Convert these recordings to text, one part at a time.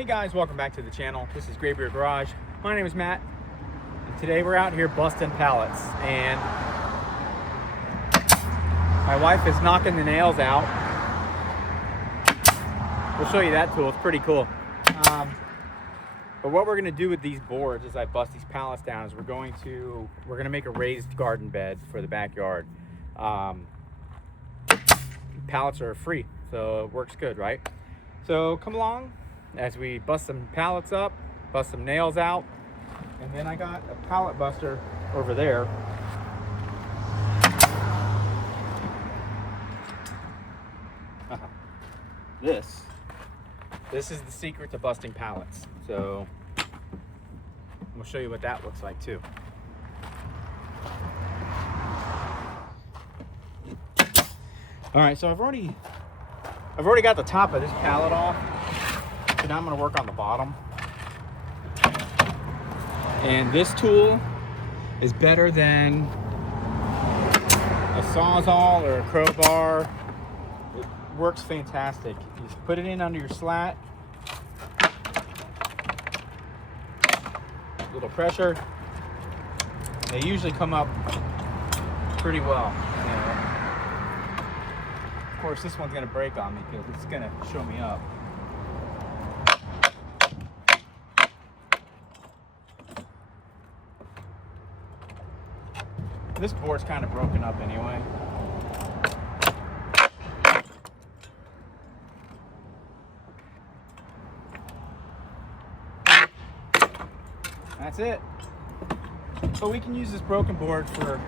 Hey guys, welcome back to the channel. This is Graybeard Garage. My name is Matt, and today we're out here busting pallets, and my wife is knocking the nails out. We'll show you that tool. It's pretty cool. But what we're going to do with these boards as I bust these pallets down is we're going to make a raised garden bed for the backyard. Pallets are free, so it works good, right? So come along as we bust some pallets up, bust some nails out, and then I got a pallet buster over there. This is the secret to busting pallets. So we'll show you what that looks like too. All right, so I've already got the top of this pallet off. So now I'm going to work on the bottom. And this tool is better than a Sawzall or a crowbar. It works fantastic. You just put it in under your slat. A little pressure. They usually come up pretty well. Of course, this one's going to break on me because it's going to show me up. This board's kind of broken up anyway. That's it. But we can use this broken board for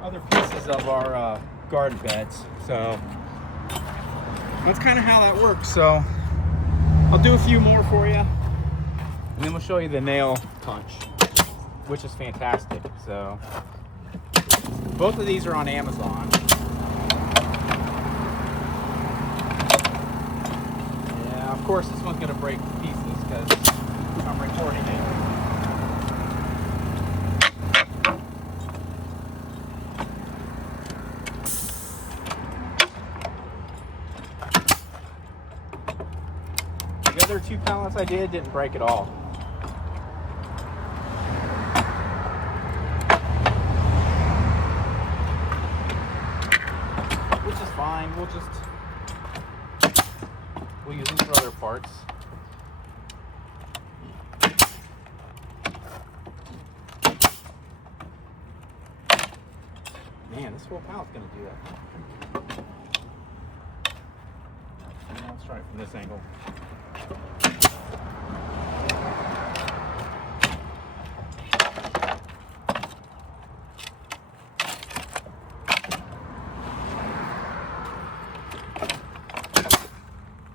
other pieces of our garden beds. So that's kind of how that works. So I'll do a few more for you, and then we'll show you the nail punch, which is fantastic. So both of these are on Amazon. Yeah, of course this one's gonna break to pieces because I'm recording it. The other two pallets I didn't break at all. Which is fine. We'll use them for other parts. Man, this whole pallet's gonna do that. Let's try it from this angle.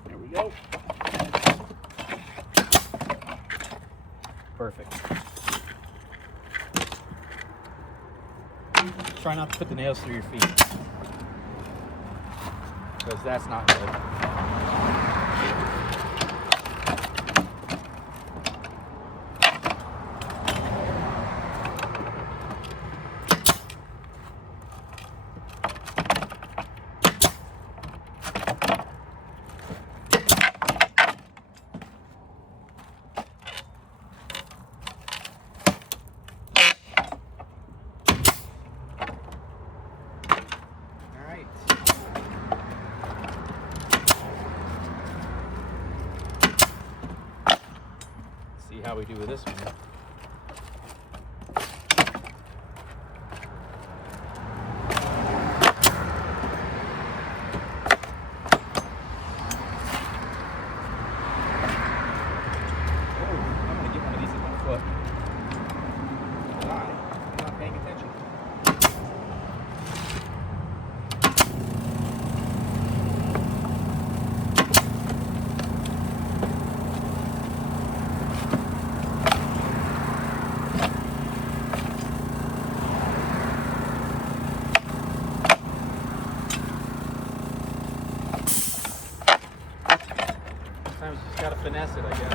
There we go. Perfect. Try not to put the nails through your feet, because that's not good. See how we do with this one. I'm going to get one of these in my foot. I'm not paying attention. Sometimes you just gotta finesse it, I guess.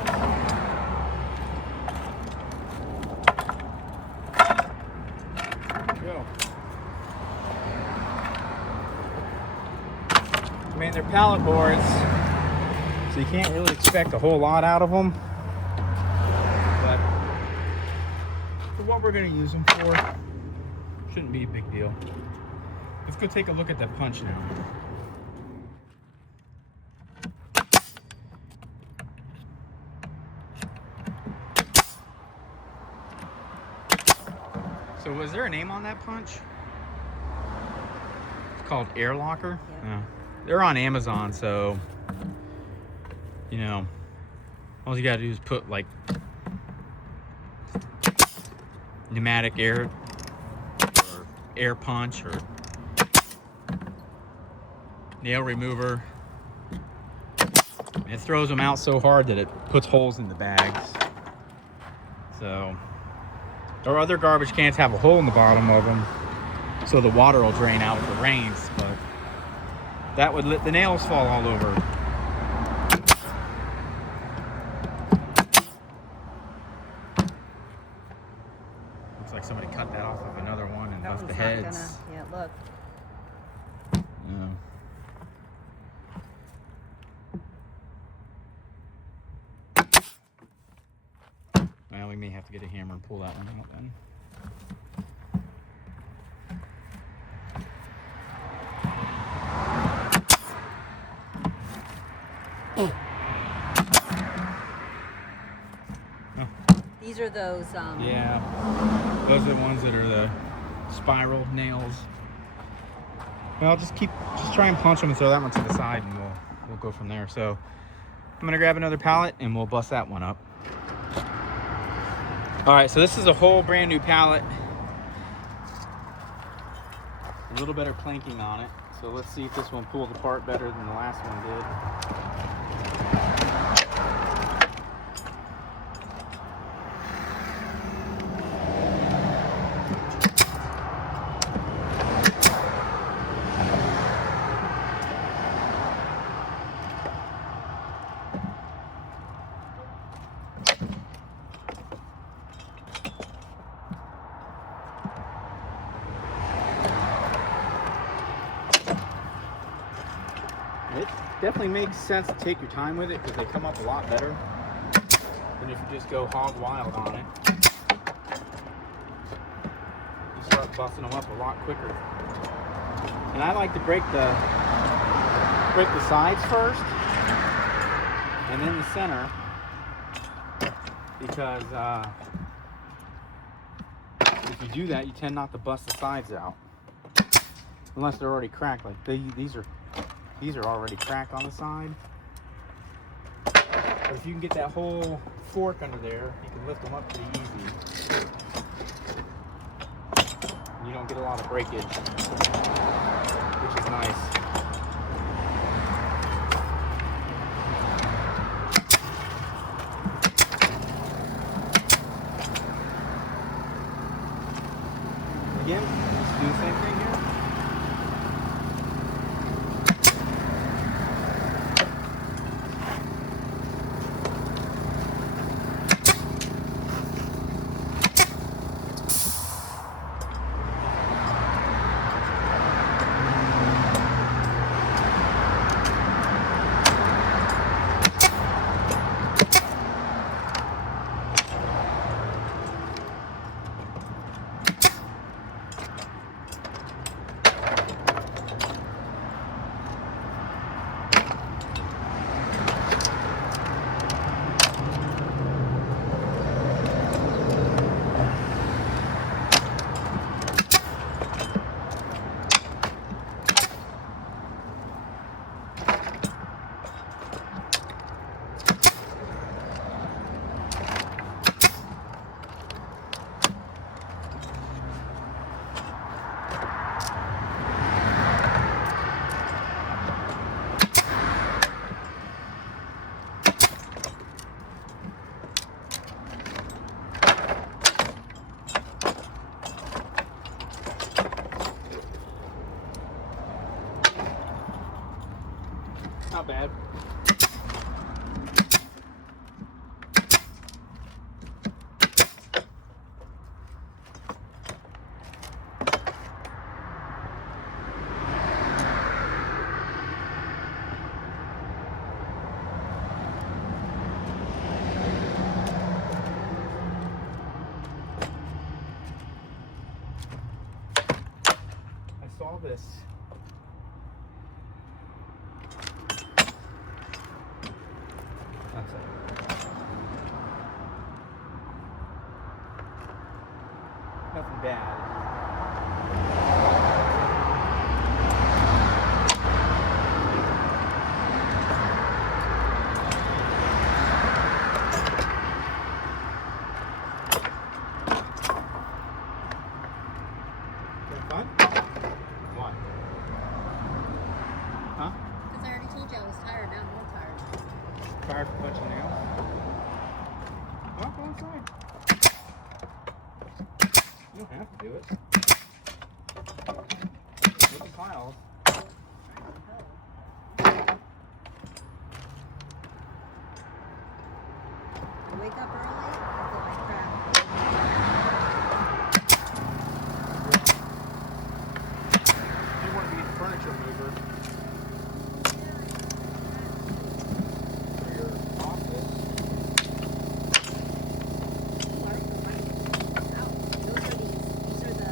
There we go. I mean, they're pallet boards, So you can't really expect a whole lot out of them. But for what we're going to use them for, shouldn't be a big deal. Let's go take a look at that punch now. So was there a name on that punch? It's called Air Locker? Yeah. They're on Amazon, so, you know, all you gotta do is put like pneumatic air or air punch or nail remover. It throws them out so hard that it puts holes in the bags. So, our other garbage cans have a hole in the bottom of them, so the water will drain out if it rains, but that would let the nails fall all over. Looks like somebody cut that off of another one and left the heads. Yeah, look. Yeah. Well, we may have to get a hammer and pull that one out then. These are those. Yeah, those are the ones that are the spiral nails. Well, just try and punch them and throw that one to the side, and we'll go from there. So I'm gonna grab another pallet and we'll bust that one up. All right, so this is a whole brand new pallet. A little better planking on it. So let's see if this one pulls apart better than the last one did. It definitely makes sense to take your time with it because they come up a lot better than if you just go hog wild on it. You start busting them up a lot quicker. And I like to break the sides first and then the center because if you do that, you tend not to bust the sides out unless they're already cracked. Like these are already cracked on the side. But if you can get that whole fork under there, you can lift them up pretty easy. And you don't get a lot of breakage, which is nice. Again, just do the same thing here. Not bad. this. That's it. Nothing bad. Fun? What? Huh? Because I already told you I was tired. Now I'm more tired. Tired for punching nails? Well, go inside. You don't have to do it. Look at piles. I wake up early. I feel like crap. You want to be the furniture mover for your office. These are the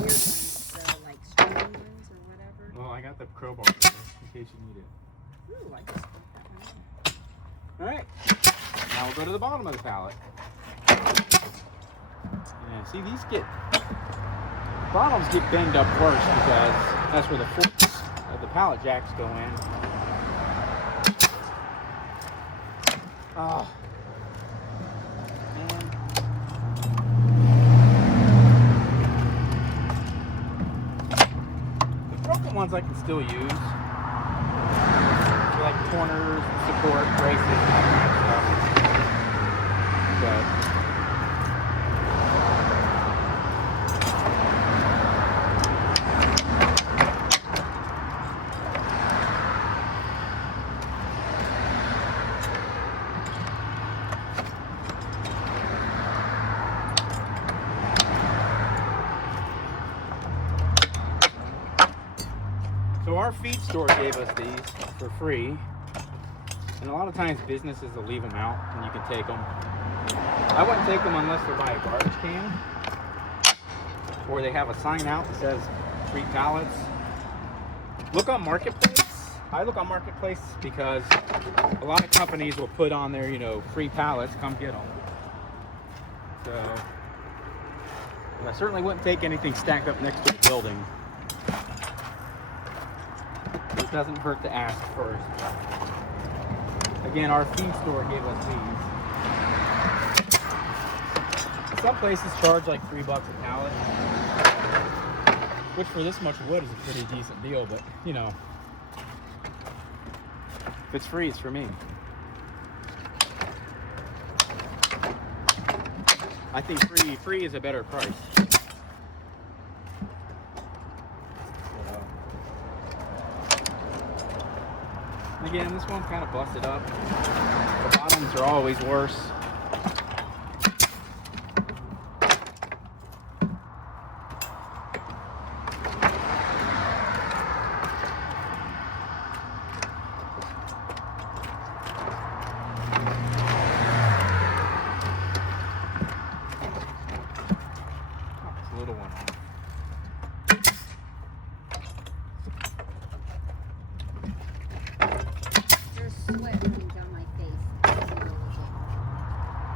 weird ones, the like string ones or whatever. Well, I got the crowbar in case you need it. Ooh, I just got that one. All right. Now we'll go to the bottom of the pallet. Yeah, see, these bottoms get banged up first because that's where the forks of the pallet jacks go in. Oh. Man. The broken ones I can still use. For like corners, support, braces, and that kind of stuff. But so our feed store gave us these for free, and a lot of times businesses will leave them out and you can take them. I wouldn't take them unless they're by a garbage can or they have a sign out that says free pallets. Look on Marketplace. I look on Marketplace because a lot of companies will put on there, you know, free pallets, come get them. So I certainly wouldn't take anything stacked up next to the building. It doesn't hurt to ask first. Again, our feed store gave us these. Some places charge like $3 a pallet, which for this much wood is a pretty decent deal, but you know, if it's free, it's for me. I think free is a better price. Again, this one kind of busted up. The bottoms are always worse. This little one off. Sweat coming down my face.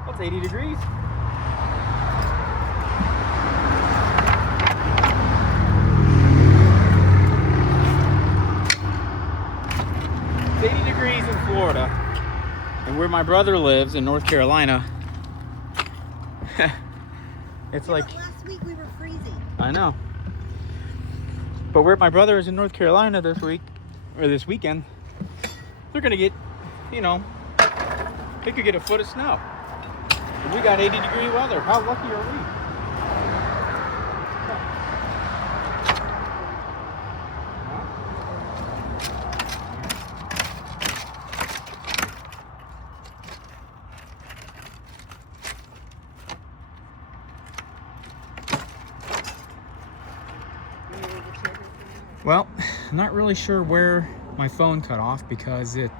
That's 80 degrees. It's 80 degrees in Florida, and where my brother lives in North Carolina, it's like, last week we were freezing. I know. But where my brother is in North Carolina this week, or this weekend, they're gonna get, you know, they could get a foot of snow. And we got 80-degree weather. How lucky are we? Well, I'm not really sure where my phone cut off because it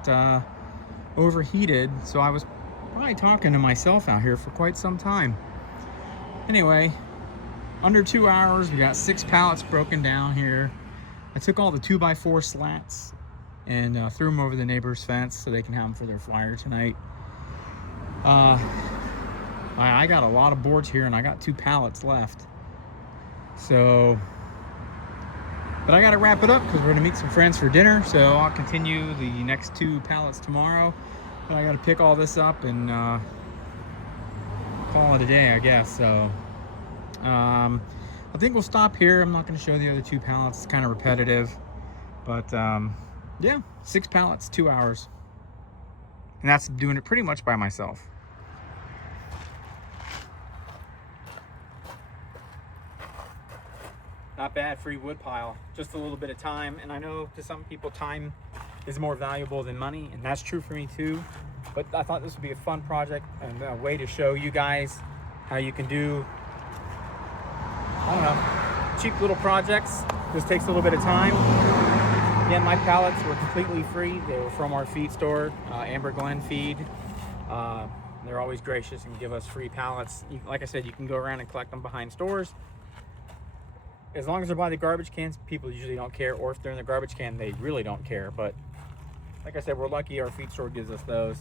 overheated, so I was probably talking to myself out here for quite some time. Anyway, under 2 hours, we got 6 pallets broken down here. I took all the 2x4 slats and threw them over the neighbor's fence so they can have them for their flyer tonight. I got a lot of boards here and I got 2 pallets left. So, but I got to wrap it up because we're going to meet some friends for dinner. So I'll continue the next 2 pallets tomorrow. But I got to pick all this up and call it a day, I guess. So I think we'll stop here. I'm not going to show the other 2 pallets. It's kind of repetitive. But yeah, 6 pallets, 2 hours. And that's doing it pretty much by myself. Not bad, free wood pile. Just a little bit of time. And I know to some people time is more valuable than money, and that's true for me too. But I thought this would be a fun project and a way to show you guys how you can do, I don't know, cheap little projects. Just takes a little bit of time. Again, my pallets were completely free. They were from our feed store, Amber Glen Feed. They're always gracious and give us free pallets. Like I said, you can go around and collect them behind stores. As long as they're by the garbage cans, people usually don't care, or if they're in the garbage can, they really don't care. But like I said, we're lucky our feed store gives us those.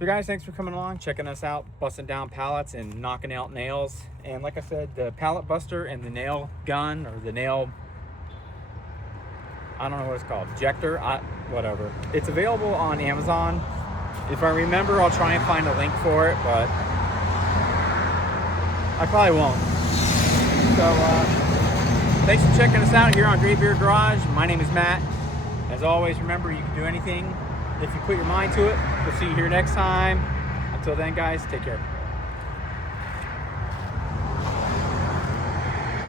So guys, thanks for coming along, checking us out, busting down pallets and knocking out nails. And like I said, the pallet buster and the nail gun, or the nail, I don't know what it's called, ejector, whatever. It's available on Amazon. If I remember, I'll try and find a link for it, but I probably won't. So, thanks for checking us out here on Graybeard Garage. My name is Matt. As always, remember, you can do anything if you put your mind to it. We'll see you here next time. Until then, guys, take care.